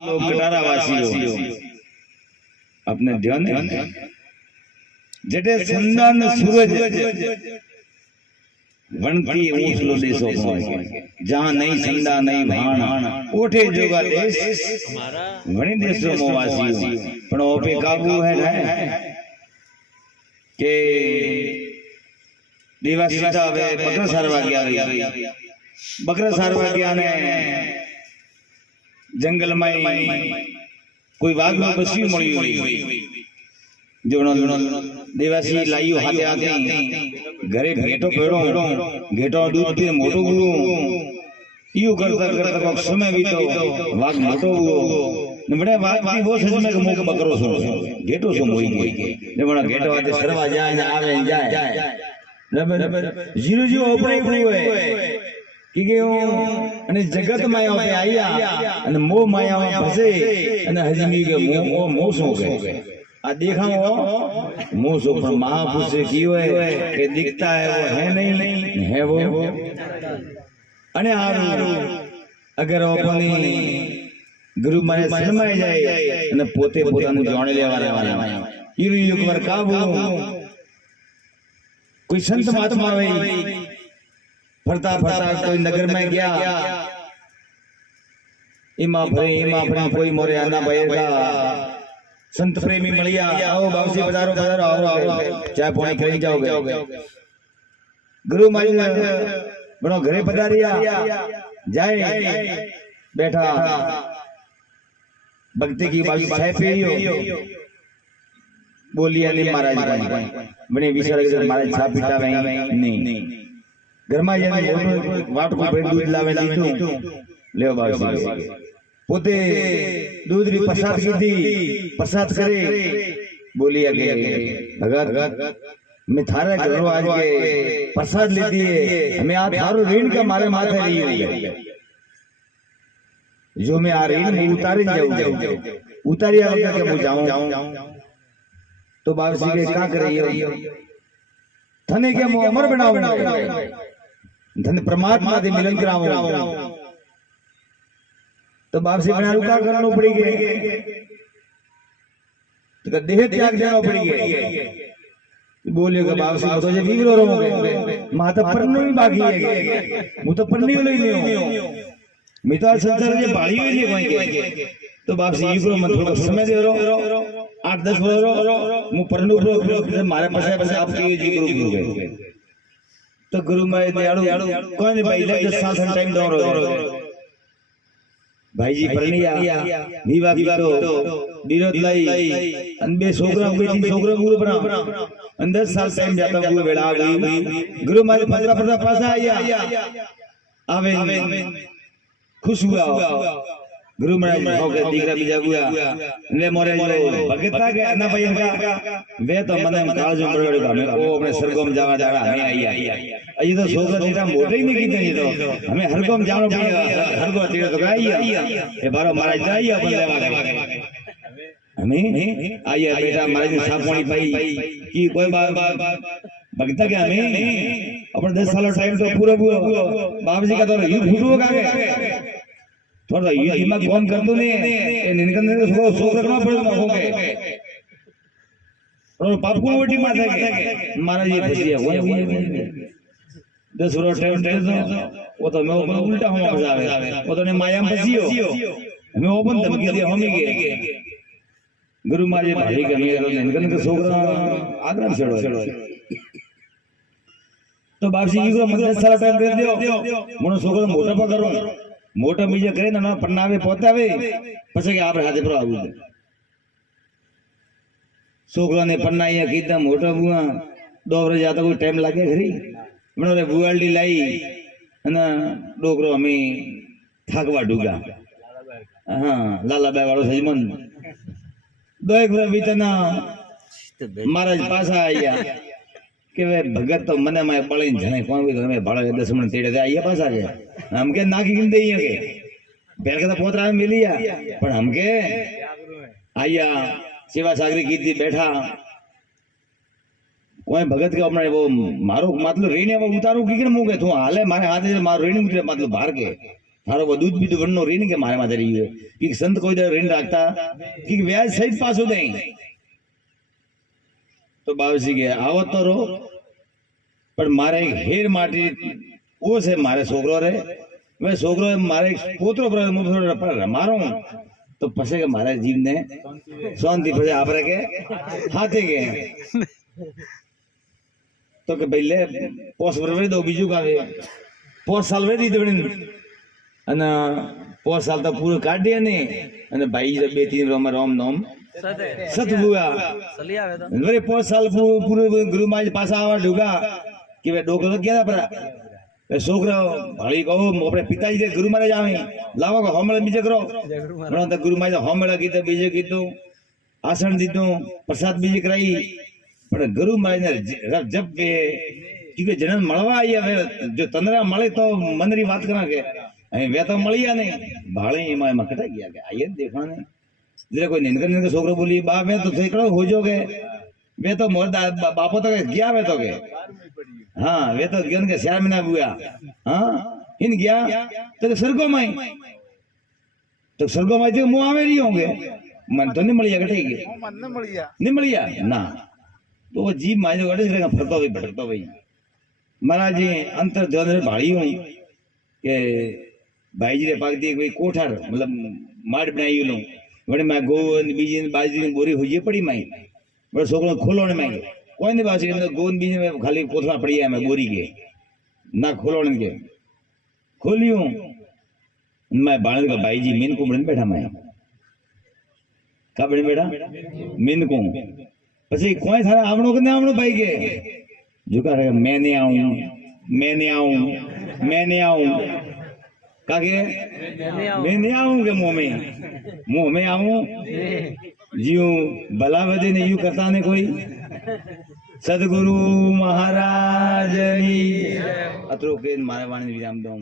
लोग कटारा वासियों अपने ध्यान जटे संदान सूरज वणती ऊंच लो देशो जहां नहीं संदा नहीं भाण ओठे जोगा देश वणी देशो मोवासियों पण ओपे काबू है के दिवासीता वे बकरा सारवा गया बकरा सारवा गया ने जंगल में कोई वाघ में बसी मળી हुई जो देवासी लाइयो हाथे हाथे घरे घेटो पेड़ो घेटो दूध के मोटो गुरु यो करता करता को समय भी तो वाघ मोटो हुओ ने बड़े वाघ की वो सज में मुक बकरो सो घेटो सो मोई गई ने बड़ा घेटो हाथे सरवा जाए ने आवे जाए जीरो जी ओपरे हुए कि અને જગત માયા पे आया અને મોહ માયામાં ફસે અને હજમી કે મોહ શું કે आ देखाओ मोह सो पर महापुरुष कियो है कि दिखता है वो है नहीं है वो अने हारू अगर अपनी गुरु माने शरमाई जाए અને પોતે પોતાનું જાણી લેવાના ઈરુ એક વાર કાબુ कोई संत महात्मा आवे फरता फरता कोई नगर में गया इमा भरे कोई मोरे आना बहेगा संत प्रेमी मलिया आओ बाबूजी पधारो पधारो आओ चाय पानी करी जाओगे गुरु महाराज बड़ो घरे पधारिया जाए बैठा भक्ति की बात चाय पियो बोलिया ने महाराज बने विचार के महाराज छा पीता नहीं घर में जाने वाट को पे दूध लावे लीधु लेओ बाबूजी पोते दूध री प्रसाद कीधी प्रसाद करे बोलिया के भगत मैं थारे घरो आज के प्रसाद लेती है मैं आ थारो ऋण का मारे माथे रही हुई जो मैं आ ऋण में उतारी जाऊं उतारी आगे के मैं जाऊं तो बाबूजी के क्या कर रही हो धने के मो अमर बनाओ धन परमात्मा दे मिलन कराओ तो बाबूजी बना रुका करना पड़ी गए तो देह त्याग देना पड़ी गए बोलेगा बाबूजी तो जे वीरो रहोगे माता परनो भी बाकी है मु तो परनी लई लियो मिता संसार जे बाळी होई कोई तो बाबूजी ईगो मत थोड़ो समय दे रो 8-10 वर्ष मु परनो रो मारे पासे आपकी जी गुरु गए तो गुरु में दयाळु कोई नहीं भाई 10 साल टाइम दो भाई जी परनिया विवाह तो विरोध लाई अनबे छोकरा बेटी छोकरा गुरु बना 10 साल टाइम जाता हुए वेला आ गई गुरु मारे पत्रा पत्रा पासा आया आवे खुश हुआ गुरु महाराज होके दीकरा बीजा हुआ ने मोरे जो भगता के ना भाई का वे तो मने काल जो बड़े बड़े हमें ओ अपने सरगम जावा जावा हमें आई ये तो छोकरा तेरा मोटे ही नहीं कीते ये तो हमें हरगम जानो पड़ेगा हरगम तेरे तो आई ये बारो महाराज जाई अपन लेवा हमें आइए बेटा महाराज ने सापणी पाई कि कोई बात भगता के हमें अपन 10 साल टाइम तो पूरा हुआ बाबूजी का तो यू फुटो का थोड़ा ये दिमाग कौन कर दो ने निकलने को सो करना पड़ेगा होगे और पाप को वोटी मारता है महाराज ये फसिया हुआ 10 वर्ष टाइम दे वो तो मैं उल्टा हो जावे वो तो ने माया में फसियो हमें ओपन धमकी दे हम के गुरु महाराज भाई के मेरे निकलने के सोकरा आग्रह छेड़ो तो बाबूजी को मत सारा टाइम दे दियो मोनो सोकरा मोटा पा करो मोटा बीजा करे ना पन्नावे पोतावे પછી કે આપણે હાથે પર આવું છોકરા ને પન્નાયા કીધા મોટા બુઆ દોવરે જાતા કોઈ ટાઈમ લાગે ખરી મને રે બુઆલડી લાઈ અને ડોકરો અમે થાકવા ડુગા હા લાલાબાઈ વાળો સજમન દોય ઘર બીતના મહારાજ પાછા આયા કે વે ભગત તો મને માં બળીને જણે કોણ भी તમે ભાળે 10 મિનિટ તેડે આયા પાછા કે हम के नाकी गिन दई के पहले का पोतरा में मिलिया पर हम के आया सेवा सागरी की थी बैठा कोई भगत के अपने वो मारो मतलब रेने वो उतारो की मुंह के तू हाले मारे हाथ से मारो रेने उतरे मतलब बाहर के थारो वो दूध बीधું વણનો ऋण કે મારે માથે રહ્યું કે સંત કોઈ દર ऋण રાખતા કે વ્યાજ સહિત પાછું દે તો બાવજી કે આવો તો રો પણ મારે એક હેર માટી ઓ છે મારે છોકરો રે મેં છોકરો મારે પોતરો પર મારો તો પછી કે મારા જીવને શાંતિ પછી આપણે કે હાથે કે તો કે ભાઈ લે પોસ વરવે દો બીજું કાવે પોસ સાલ વેદી દે અને પોસ સાલ તો પૂરું કાઢીએ ને અને ભાઈ બે ત્રણ રોમ નોમ સત હુआ વરે પોસ સાલ પૂરું ગુરુ માં પાછા આવા ઢુગા કે વે ડોકો તો કેડા પરા છોકરો ભાળી કહો આપણે પિતાજી દે ગુરુ મહારાજ આવે લાવો કે હોમળે બીજે કરો તો ગુરુ મહારાજ હોમળે કીધું બીજે કીધું આસન દીધું પ્રસાદ બીજે કરાઈ પણ ગુરુ મહારાજ ને જબ કે જન્મ મળવા આવ્યા જો તંદરા મળે તો મનરી વાત કરા કે અહીં વે તો મળ્યા નહીં ભાળી એમાં કટાઈ ગયા કે આયે દેખા નહીં જરા કોઈ નિંદક છોકરો બોલી બા વે તો થઈકડો હોજો કે વે તો મોર બાપો તો ગયા વે તો કે हाँ वे तो ज्ञान के 4 महीना हुआ हाँ इन गया तो स्वर्गो में तो स्वर्गो में जो मुँह आवे नहीं होंगे मन तो नहीं मिलिया कटे के नहीं मिलिया ना तो वो जीव मायने कटे से फरतो भाई भटकतो भाई महाराज जी अंतर ध्यान भाड़ी हूँ के भाई जी ने पाक दी कोई कोठार मतलब माड़ बनाई लो बड़े मैं गो बीजी बाजी बोरी हुई पड़ी माई बड़े छोकरो खोलो ने माई कोई नहीं बात है गोंद बीज में खाली कोथला पड़ी है मैं बोरी के ना खोलो के खोलियो मैं बाण का भाई जी मीन को बन बैठा मैं का बन बैठा मीन को પછી કોઈ થારા આવણો કે ના આવણો ભાઈ કે झुका रहे मैं नहीं आऊं काके मैं नहीं आऊं के मुंह में आऊं जीव भला बदे ने यूं करता ने कोई सदगुरु महाराज अतरो के मारे वाणी विराम दूं।